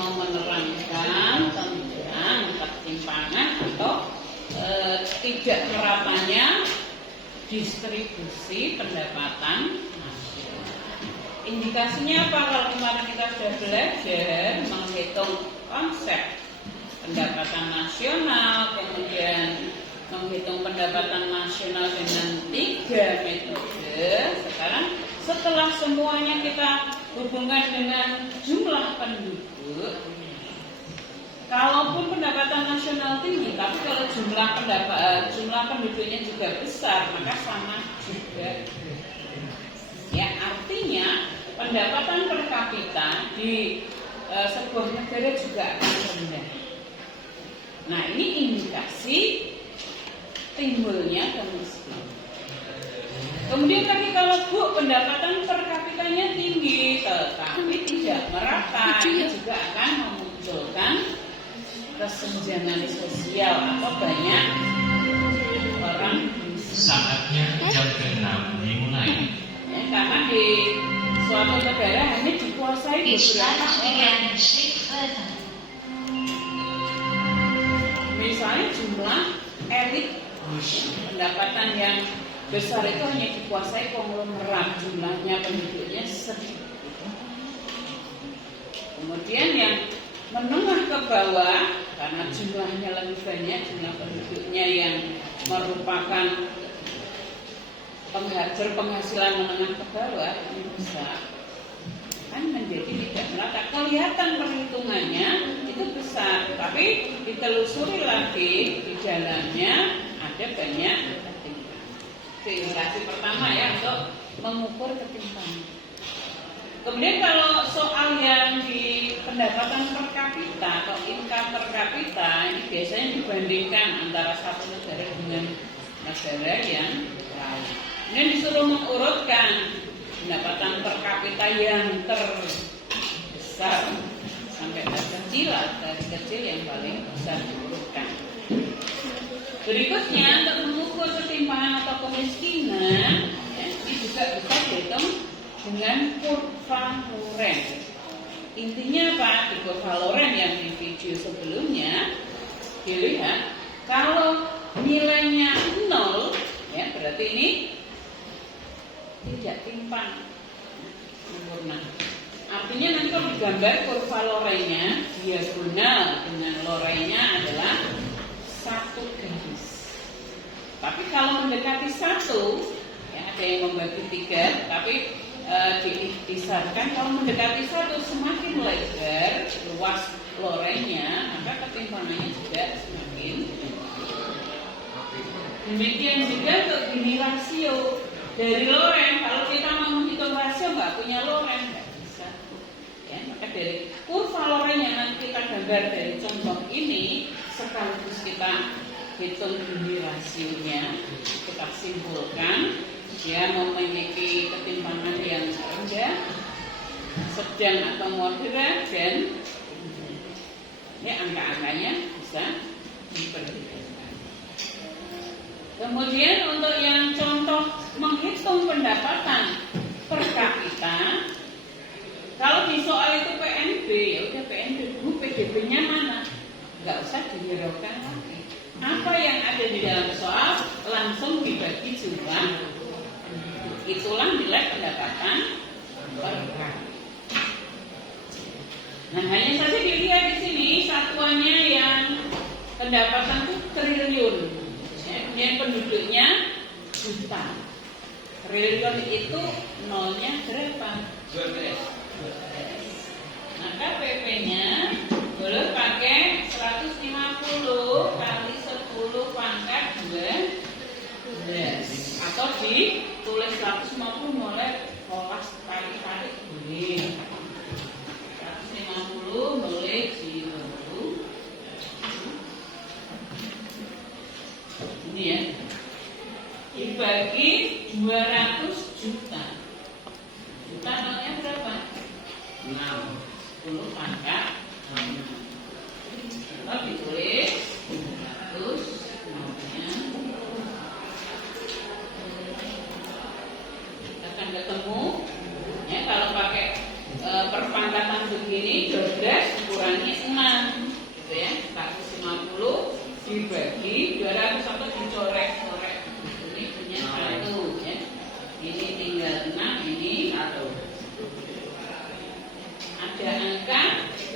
mau menerangkan tentang ketimpangan atau tidak meratanya distribusi pendapatan nasional. Indikasinya apa? Kalau kemarin kita sudah belajar menghitung konsep pendapatan nasional, kemudian menghitung pendapatan nasional dengan 3 metode. Sekarang setelah semuanya kita hubungkan dengan jumlah penduduk, kalaupun pendapatan nasional tinggi, tapi kalau jumlah penduduknya juga besar, maka sama juga. Ya, artinya pendapatan per kapita di sebuah negara juga akan rendah. Nah, ini indikasi timbulnya kemiskinan. Kemudian tadi kalau Bu pendapatan per kapitanya tinggi tetapi tidak merata, ini juga akan memunculkan kesenjangan sosial atau banyak orang miskin. Saatnya jam ke-6 dimulai. Ya, karena di suatu negara hanya dikuasai beberapa orang. Misalnya jumlah elit pendapatan yang besar itu hanya dikuasai konglomerat, jumlahnya penduduknya sedikit. Kemudian yang menengah ke bawah, karena jumlahnya lebih banyak, jumlah penduduknya yang merupakan penghasilan menengah ke bawah ini besar, kan menjadi tidak merata. Kelihatan perhitungannya itu besar, tapi ditelusuri lagi di dalamnya ada banyak ketimpangan. Indikasi pertama ya untuk mengukur ketimpangan. Kemudian kalau soal yang di pendapatan per kapita atau income per kapita, ini biasanya dibandingkan antara satu negara dengan negara yang lain. Ini disuruh mengurutkan pendapatan per kapita yang terbesar sampai terkecil, dari kecil yang paling besar diurutkan. Berikutnya untuk mengukur ketimpangan atau kemiskinan, ya, ini juga bisa dihitung dengan kurva Loren. Intinya apa? Di kurva Loren yang di video sebelumnya dilihat kalau nilainya 0, ya berarti ini tidak timpang, sempurna. Artinya nanti kalau digambar kurva Lorennya, diagonal dengan Lorennya adalah 1 garis. Tapi kalau mendekati 1, ya ada yang membagi 3, tapi diikhtisarkan kalau mendekati 1 semakin lebar luas Lorennya, maka ketimpangannya juga semakin. Demikian juga untuk gini rasio dari Loren. Kalau kita mau menghitung rasio nggak punya Loren, nggak bisa. Ya, maka dari kurva Loren yang nanti kita gambar dari contoh ini, sekaligus kita hitung gini rasionya, kita simpulkan dia memiliki ketimpangan yang rendah, sedang atau moderat, dan ini angka-angkanya bisa diperhitungkan. Kemudian untuk yang contoh menghitung pendapatan per kapita, kalau di soal itu PNB, ya udah PNB dulu, PDB-nya mana? Nggak usah dihiraukan lagi. Apa yang ada di dalam soal langsung dibagi jumlah. Itulah nilai pendapatan per kapita. Nah, hanya saja dilihat di sini satuannya yang pendapatan itu triliun. Kemudian penduduknya juta. Triliun itu nolnya berapa? 12. Maka PP-nya boleh pakai 150 kali 10 pangkat 12. Atau ditulis 150 mulai kelas kali-kali boleh. 150 boleh dibagi. Ini ya, dibagi 200 juta. Juta nolnya berapa? 60 pangkat 6. Kalau ditulis 200 nolnya akan ketemu ya. Kalau pakai perpangkatan begini 12 ukurannya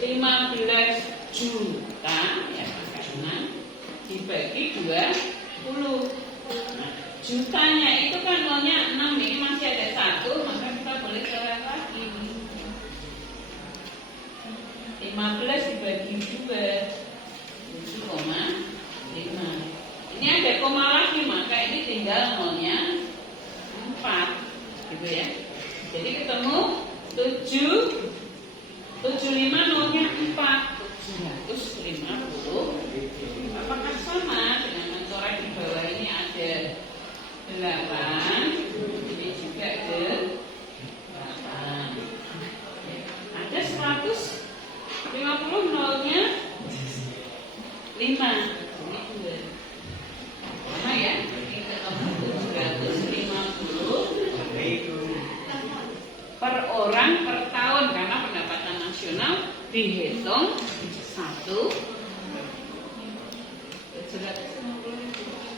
15 juta ya pakai 6 dibagi 20. Nah, jutanya itu kan nolnya 6, ini masih ada 1, maka kita boleh coret lagi. 15 dibagi 2 7,5. Ini ada koma lagi, maka ini tinggal nolnya 4 gitu ya. Jadi ketemu 75 nolnya 4, 750. Apakah sama dengan mencoret di bawah ini ada 8, ini juga ada 8. Ada 150 nolnya 5. Ini 2. Sama ya. Ini ketemu 750 per orang per tahun, karena pendapatan nasional dihitung 1.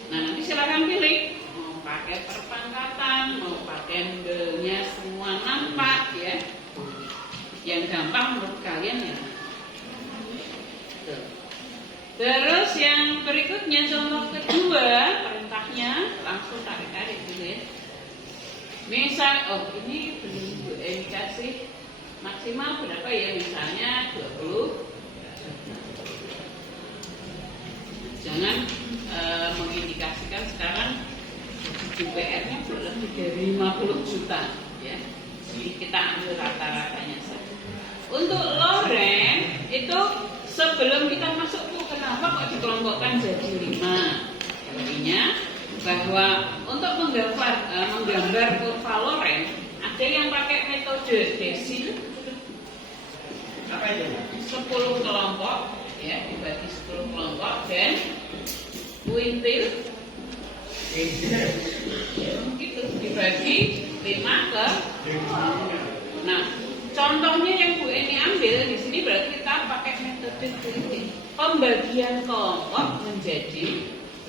Nah, nanti silakan pilih mau pakai perpangkatan, mau pakai modelnya semua nampak ya. Yang gampang menurut kalian ya. Terus yang berikutnya contoh kedua, perintahnya langsung tarik-tarik gitu ya. Misal, ini belum Bu kasih maksimal berapa ya, misalnya 20. Jangan mengindikasikan sekarang JPR-nya lebih dari 50 juta ya. Jadi kita ambil rata-ratanya saja. Untuk Loren itu sebelum kita masuk kenapa kok dikelompokkan jadi 5? Artinya bahwa untuk menggambar kurva Loren ada yang pakai metode desil. Apa itu? 10 kelompok ya, dibagi 10 kelompok, dan kuintil gitu dibagi 5 ke. Nah, contohnya yang Bu Eni ambil di sini berarti kita pakai metode kuintil, pembagian kelompok menjadi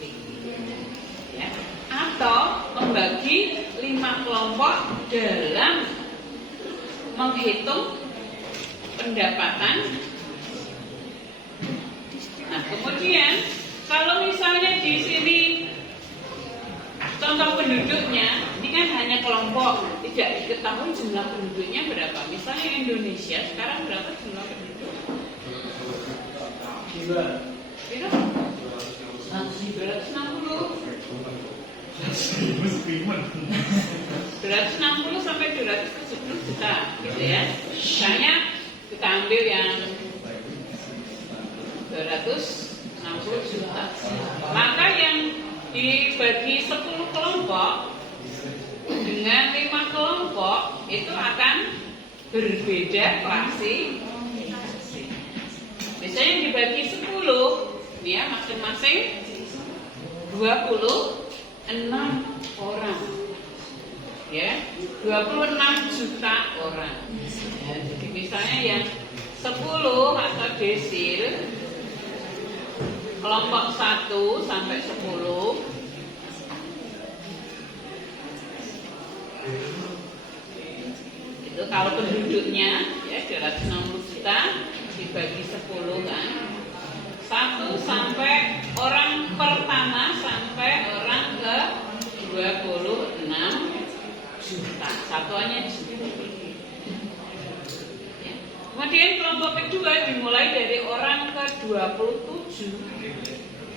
5 ya, atau membagi 5 kelompok dalam menghitung pendapatan. Nah, kemudian kalau misalnya di sini contoh penduduknya, ini kan hanya kelompok, tidak diketahui jumlah penduduknya berapa. Misalnya Indonesia sekarang berapa jumlah penduduk? 260 sampai 270 juta gitu ya. Misalnya kita ambil yang 260 juta, maka yang dibagi 10 kelompok dengan 5 kelompok itu akan berbeda fraksi. Misalnya yang dibagi 10 ya, masing-masing 26 orang ya, 26 juta orang ya. Jadi misalnya yang 10 atau desil kelompok 1 sampai 10 itu kalau penduduknya ya 260 juta dibagi 10 kan, 1 sampai orang pertama sampai orang ke 26 juta, satuannya juta. Ya. Kemudian kelompok kedua dimulai dari orang ke 27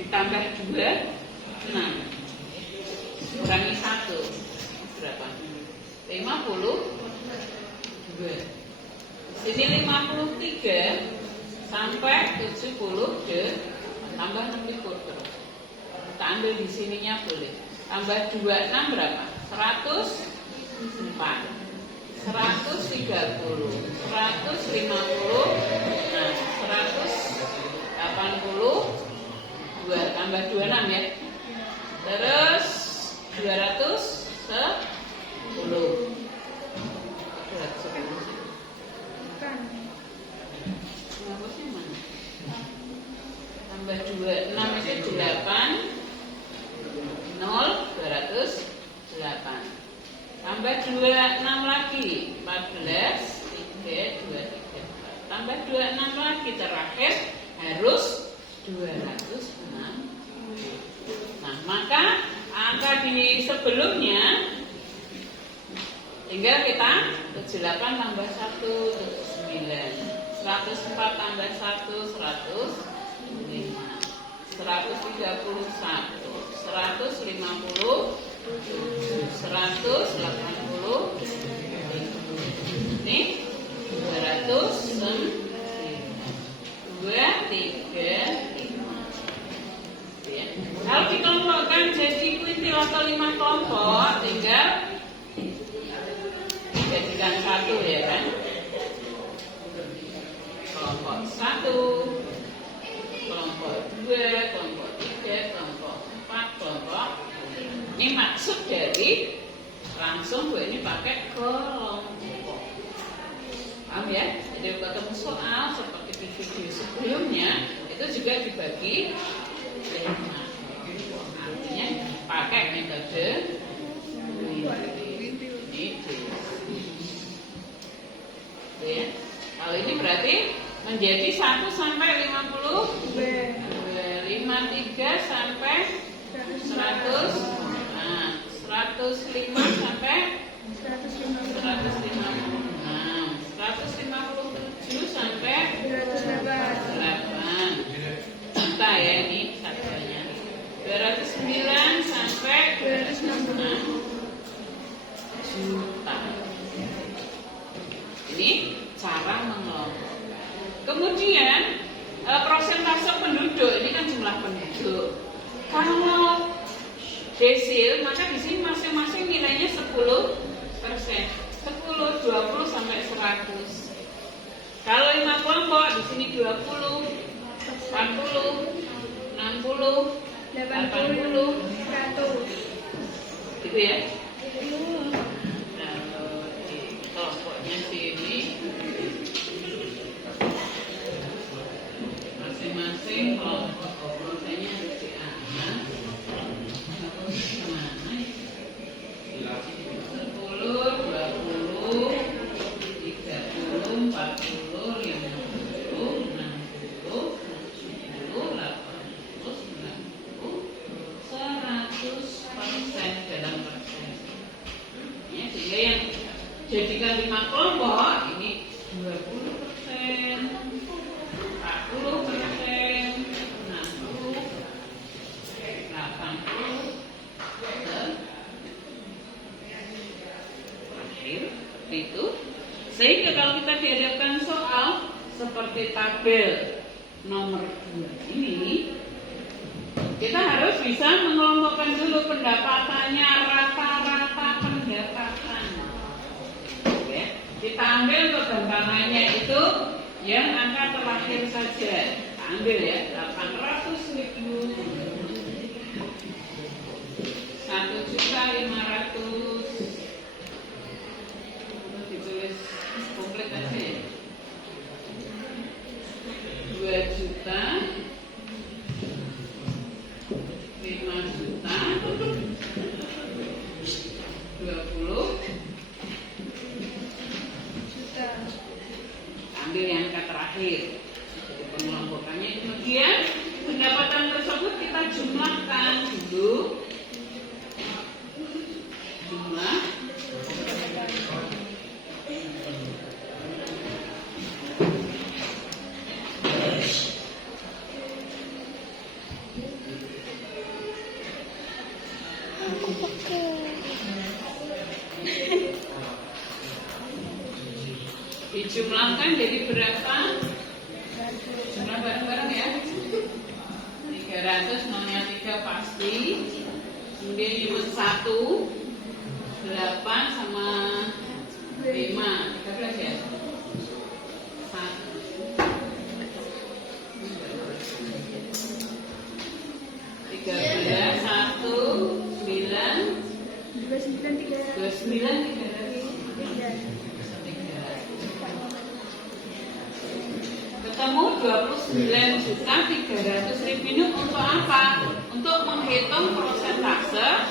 ditambah 2, 6 kurangi 1 berapa? 52. Sini 53 sampai 70 tambah 60 terus. Kita ambil di sininya boleh. Tambah 26 berapa? 104, 130, 150, nah 182 tambah 26 ya. Terus 210. Tambah 26 itu 8, 0, 208. Tambah 26 lagi 14, 3, 2, 3, 4. tambah 26 lagi, terakhir harus 206. Nah, maka angka di sebelumnya tinggal kita 78 tambah 1, 9. 104 tambah 1, 105. 131, 150, 180. Ini 200, 2, 3, 5. Ya. Kalau dikelompokkan jadi kuintil atau 5 kelompok, tinggal jadikan 1 ya kan. Kelompok 1, kelompok 2, kelompok 3, kelompok 4, kelompok 5. Ini maksud dari langsung gue ini pakai kelompok. Paham ya? Jadi ketemu soal seperti di video sebelumnya itu juga dibagi 5. Artinya pakai metode ini. Ya. Kalau ini berarti menjadi 1 sampai 50, 53 sampai 100, nah, 105 sampai 156, 157 sampai 8 juta ya ini satunya. 209 sampai 206 juta. Ini cara mengelompokkan. Kemudian prosentase penduduk ini kan jumlah penduduk. Kalau desil maka di sini masing-masing nilainya 10%. 10, 20 sampai 100. Kalau 5 kelompok di sini 20, 40, 60, 80, 100. Gitu ya. Kalau di kelompoknya sini masing-masing kelompok prosentnya di atas 10, 20, 30, 40, 50, 60, 70, 80, 100% dalam persen. Ya, sehingga yang jadikan 5 kelompok ini 20%, 40%, 60, 80, itu. Sehingga kalau kita dihadapkan soal seperti tabel nomor 2 ini, kita harus bisa mengelompokkan dulu pendapatannya, rata-rata pendapatan. Oke. Kita ambil kegampangannya itu yang angka terakhir saja. Kita ambil ya, 800.000, 1.500.000. Ditulis komplit aja ya. 2 juta, 5 juta, 20 juta. Ambil yang angka terakhir. Jadi pengelompokannya. Kemudian pendapatan tersebut kita jumlahkan dulu. Jumlah dijumlahkan jadi berapa? Jumlah bareng-bareng ya. 300 nolnya 3 pasti. Kemudian minus 1, 8 sama 5, 13 ya. 13, 1, 9, 29, 300. Ketemu 29.300.000 ini untuk apa? Untuk menghitung prosentase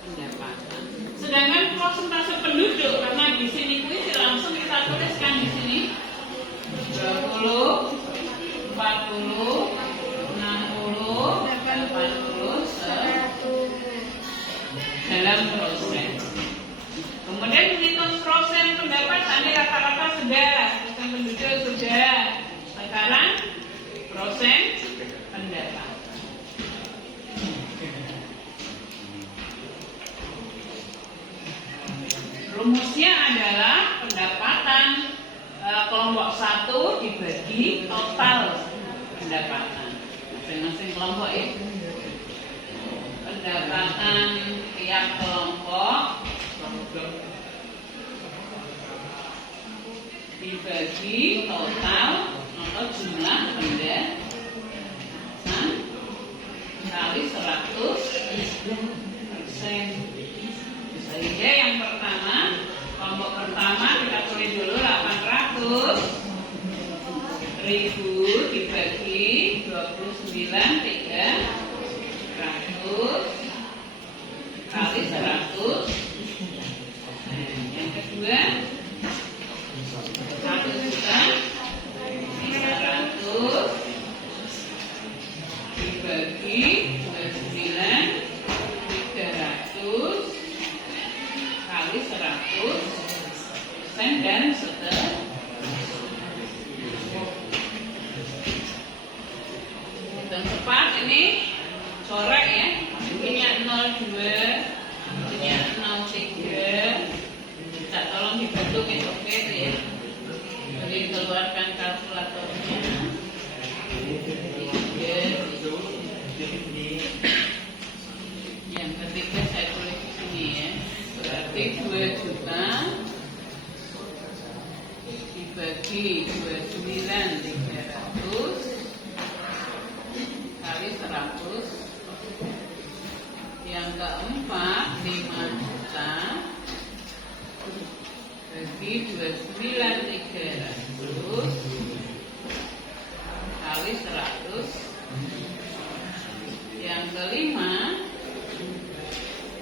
pendapatan. Sedangkan prosentase penduduk karena di sini kuis langsung kita tuliskan di sini. dibagi total pendapatan masing-masing kelompok ya. Pendapatan tiap kelompok dibagi total atau jumlah pendapatan kali 100%. Sehingga yang pertama, kelompok pertama kita tulis dulu 800.000 dibagi 29.300 kali 100. Yang kedua 1.500.000 dibagi 29.300 kali 100% dan seterusnya. Hitung cepat ini coret ya. Punya 02, punya 03. Kita tolong dibantu itu oke ya. Jadi keluarkan kalkulatornya. 3. Yang ketiga saya tulis di sini ya. Berarti 2 juta dibagi 29.300 kali 100. Yang keempat 5 juta bagi 29.300 kali 100. Yang kelima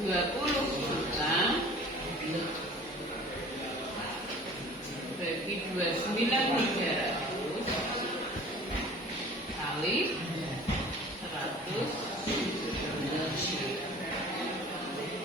20 juta bagi 29.300